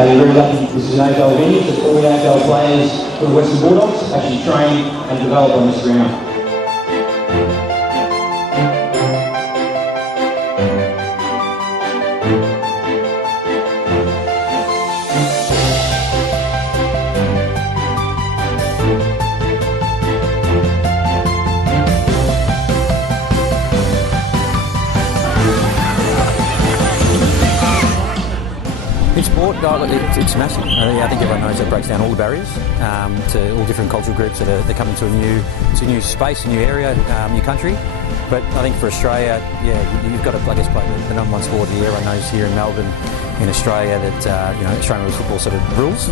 They're very lucky this is an AFL venue, so all the AFL players for the Western Bulldogs actually train and develop on this ground. In sport, it's massive. I think everyone knows that breaks down all the barriers to all different cultural groups that are coming to a new space, a new area, new country. But I think for Australia, you've got to, I guess, play the number one sport here. Everyone knows here in Melbourne, in Australia, that Australian rules football sort of rules.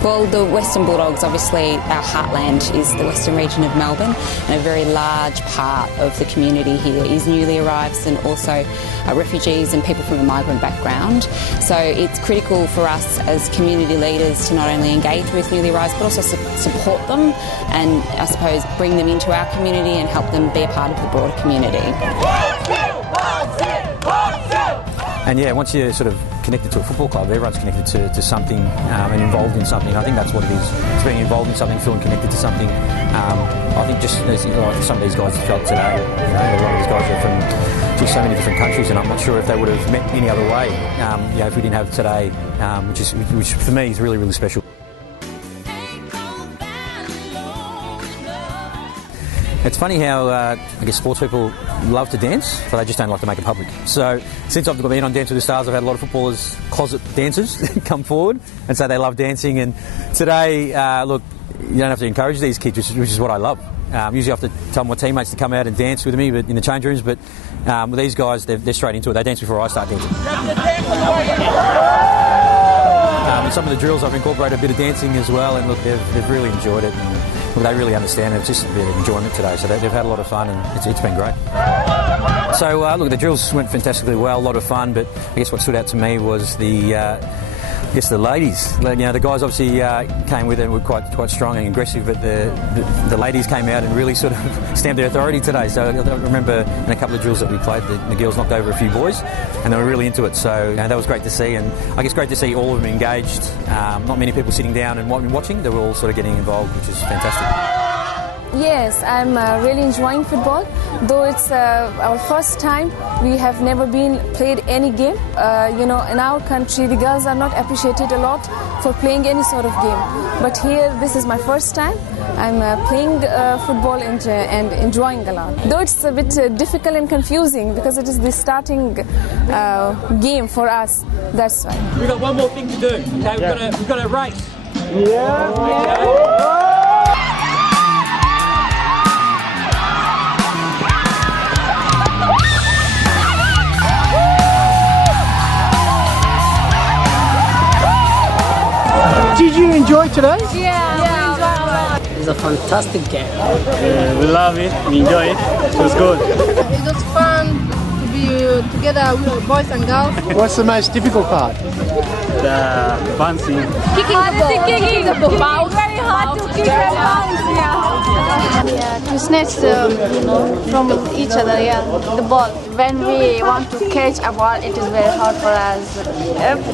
Well, the Western Bulldogs, obviously our heartland is the western region of Melbourne, and a very large part of the community here is newly arriveds and also refugees and people from a migrant background. So it's critical for us as community leaders to not only engage with newly arriveds but also support them and, I suppose, bring them into our community and help them be a part of the broader community. And yeah, once you're sort of connected to a football club, everyone's connected to something and involved in something. I think that's what it is. It's being involved in something, feeling connected to something. I think just like some of these guys have felt today, a lot of these guys are from just so many different countries, and I'm not sure if they would have met any other way if we didn't have today, which for me is really, really special. It's funny how, I guess, sports people love to dance, but they just don't like to make it public. So since I've been on Dance with the Stars, I've had a lot of footballers, closet dancers, come forward and say they love dancing. And today, look, you don't have to encourage these kids, which is what I love. Usually I have to tell my teammates to come out and dance with me but in the change rooms, but with these guys, they're straight into it. They dance before I start dancing. In some of the drills, I've incorporated a bit of dancing as well, and look, they've really enjoyed it. And, look, they really understand it. It's just a bit of enjoyment today, so they've had a lot of fun, and it's been great. So, look, the drills went fantastically well, a lot of fun, but I guess what stood out to me was the ladies. The guys obviously came with it and were quite strong and aggressive, but the ladies came out and really sort of stamped their authority today. So I remember in a couple of drills that we played, the girls knocked over a few boys, and they were really into it. So that was great to see, and I guess great to see all of them engaged. Not many people sitting down and watching. They were all sort of getting involved, which is fantastic. Yes, I'm really enjoying football. Though it's our first time, we have never played any game. In our country, the girls are not appreciated a lot for playing any sort of game. But here, this is my first time. I'm playing football and enjoying a lot. Though it's a bit difficult and confusing because it is the starting game for us. That's why. We've got one more thing to do. Okay, we've got a race. Did you enjoy today? Yeah. It's a fantastic game. We love it, we enjoy it, it was good. It was fun to be together with boys and girls. What's the most difficult part? The bouncing. Kicking the ball. Very hard to kick the ball. Yeah, to snatch from each other, the ball. When we want to catch a ball, it is very hard for us.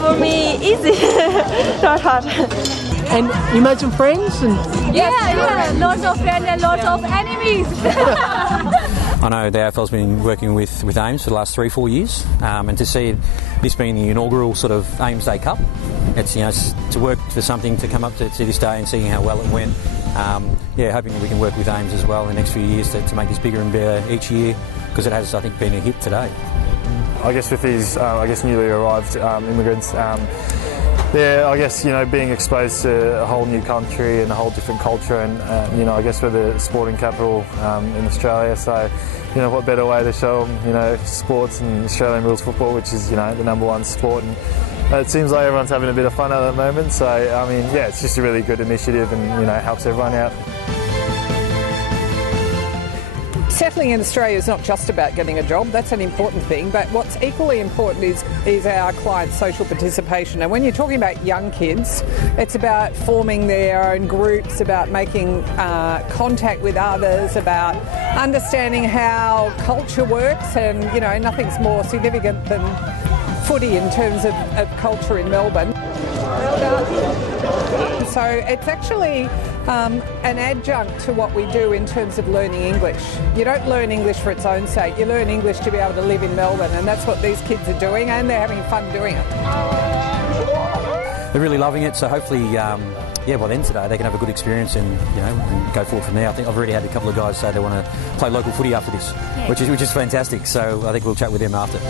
For me, easy, not hard. And you made some friends? Yeah, lots of friends and lots of enemies. I know the AFL's been working with AMES for the last 3-4 years, and to see this being the inaugural sort of AMES Day Cup, it's to work for something to come up to this day and seeing how well it went. Hoping that we can work with AMES as well in the next few years to make this bigger and better each year, because it has, I think, been a hit today. I guess with these, newly arrived immigrants, being exposed to a whole new country and a whole different culture, and I guess we're the sporting capital in Australia, so what better way to show them sports and Australian rules football, which is the number one sport, and it seems like everyone's having a bit of fun at the moment. So it's just a really good initiative, and helps everyone out. settling in Australia is not just about getting a job. That's an important thing, but what's equally important is our clients' social participation. And when you're talking about young kids, it's about forming their own groups, about making contact with others, about understanding how culture works, and nothing's more significant than footy in terms of culture in Melbourne. So it's actually an adjunct to what we do in terms of learning English. You don't learn English for its own sake, you learn English to be able to live in Melbourne, and that's what these kids are doing, and they're having fun doing it. They're really loving it, so hopefully by then today they can have a good experience and and go forward from there. I think I've already had a couple of guys say they want to play local footy after this, which is fantastic, so I think we'll chat with them after.